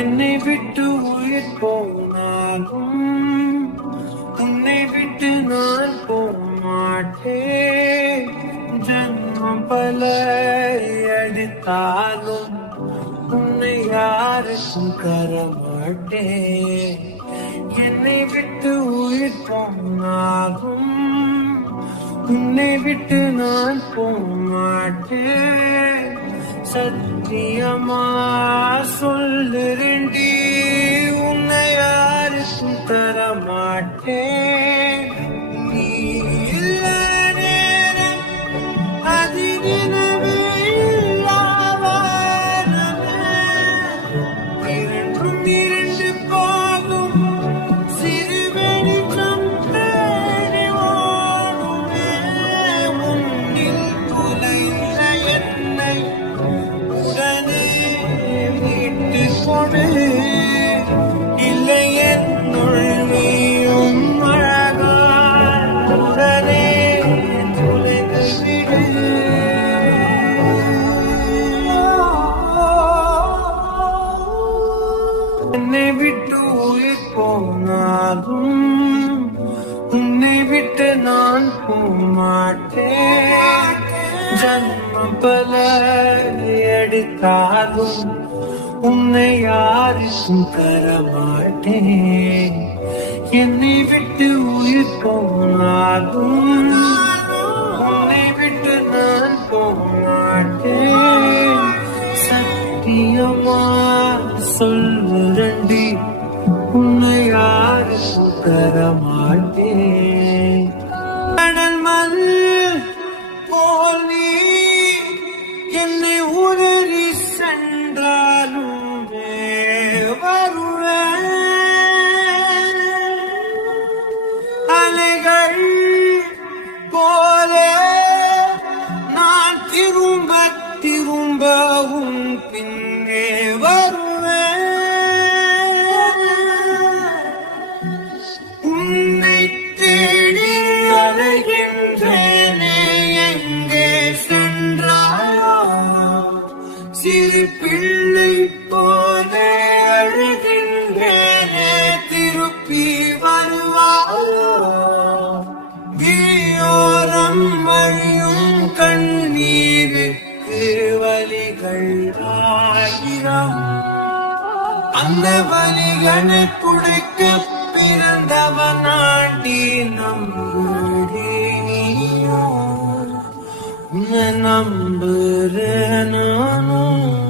என்னை விட்டு உயிர் போனாலும் உன்னை விட்டு நான் போமாட்டேன். ஜன்மம் பல அடித்தாலும் உன்னை யாருக்கும் தரமாட்டேன். என்னை விட்டு உயிர் போனாலும் உன்னை விட்டு நான் போமாட்டேன். சத்தியமா சொல்லுறேன்டி, உன்னை யாருக்கும் தரமாட்டேன். நீ இல்ல நேரம் அது நினைவே இல்லாவானமே. இரண்டும் இரண்டு பாகும் சிறு வெளிச்சம் தேடி ஓடுமே. உன்னில் துளைந்த என்னை உடனே விட்டு கொடு. இல்லை என்னுள் நீயும் அழகாய் உடனே துளைந்து விடு. என்னை விட்டு உயிர் போனாலும் உன்னை விட்டு நான் போமாட்டேன். ஜன்மம் பல எடுத்தாலும் உன்னை யாருக்கும் தரமாட்டேன். என்னை விட்டு உயிர் போனாலும் உன்னை விட்டு நான் போமாட்டேன். சத்தியமா சொல்லுறண்டி, உன்னை யாருக்கும் தரமாட்டேன். கடல் மண் போல் நீ என்னை உதறி சென்றாலுமே வருவேன். அலைகள் போலே நான் திரும்ப திரும்ப உன் பின்னே வருவேன். உன்னை தேடி அலைகின்றேனே, எங்கே சென்றாயோ? சிறு பிள்ளை போலே அழுகின்றேனே, திருப்பி வருவாயோ? விழியோரம் வழியும் கண்ணீருக்கு வலிகள் ஆயிரம். அந்த வலிகளை துடைக்க பிறந்தவனாண்டி நம்புறே நீயோ. உன்னை நம்புறேன் நானும்.